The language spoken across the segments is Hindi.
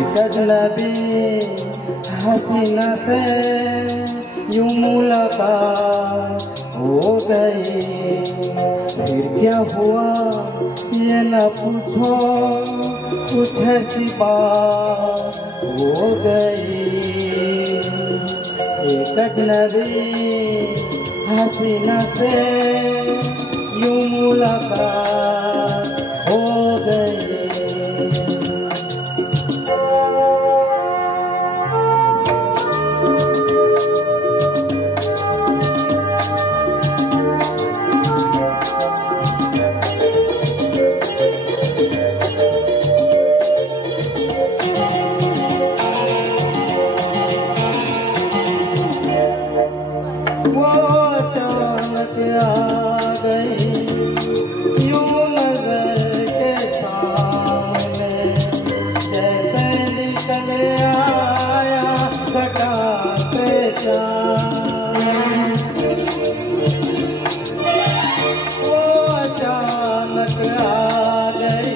एक अजनबी हसीना से यूं मुलाकात हो गई। फिर क्या हुआ ये न पूछो, कुछ ऐसी बात हो गई। एक अजनबी हसीना से यूं मुलाकात हो गई। वो अचानक आ गई यूं नजर के सामने, जैसे निकल आया घटा से चाँद। वो अचानक आ गई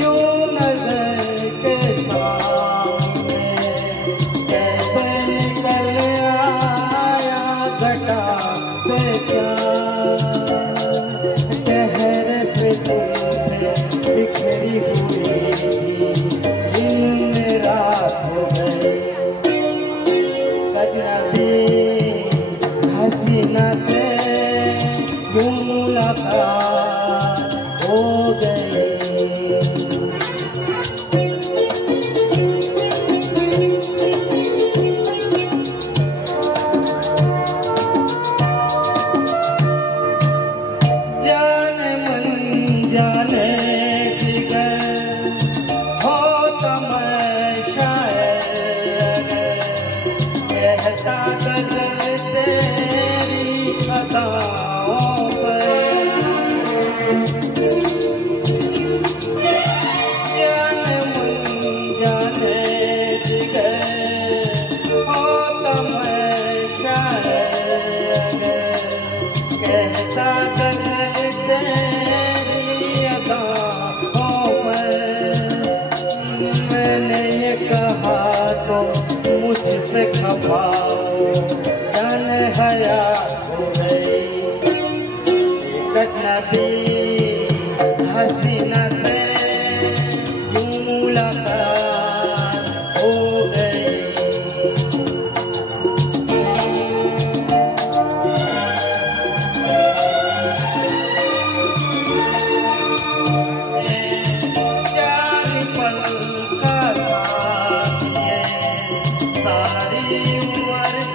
यूं नजर के सामने, जैसे निकल चेहरे पे तुमसे बिखरी हुई दिन में रात हो गई। अजनबी हसीना से यूं मुलाकात हो गई। जाने जिगर हो तमाशा कहता गजल तेरी अदाओं पर। जाने जिगर हो तमाशा कहता गजल तेरी मैंने ये कहा तो मुझसे खफा जाने हयात हो गई। एक अजनबी हसीना से यूं मुलाकात हो गई।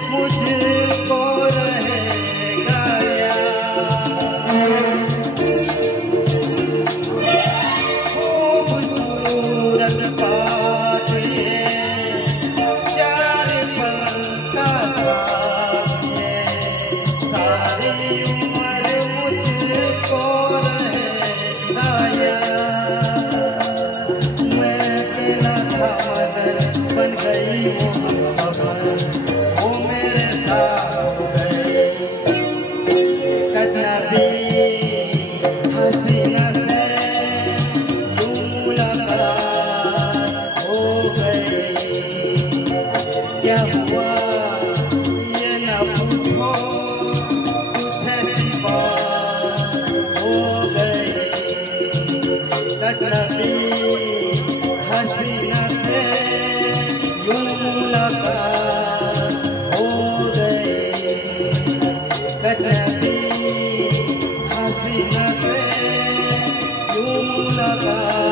मुझको रहेगा खूबसूरत बात ये, चार पल का साथ ये, सारी उम्र मुझको रहेगा। मैं तेरा था मगर बन गई वो मेरे साथ हो गई। अजनबी हसीना से यूं मुलाकात हो गई। क्या हुआ ये न पूछो, कुछ ऐसी बात हो गई। अजनबी हसीना से यूं मुलाकात हो गई। अजनबी हसीना से यूं मुलाकात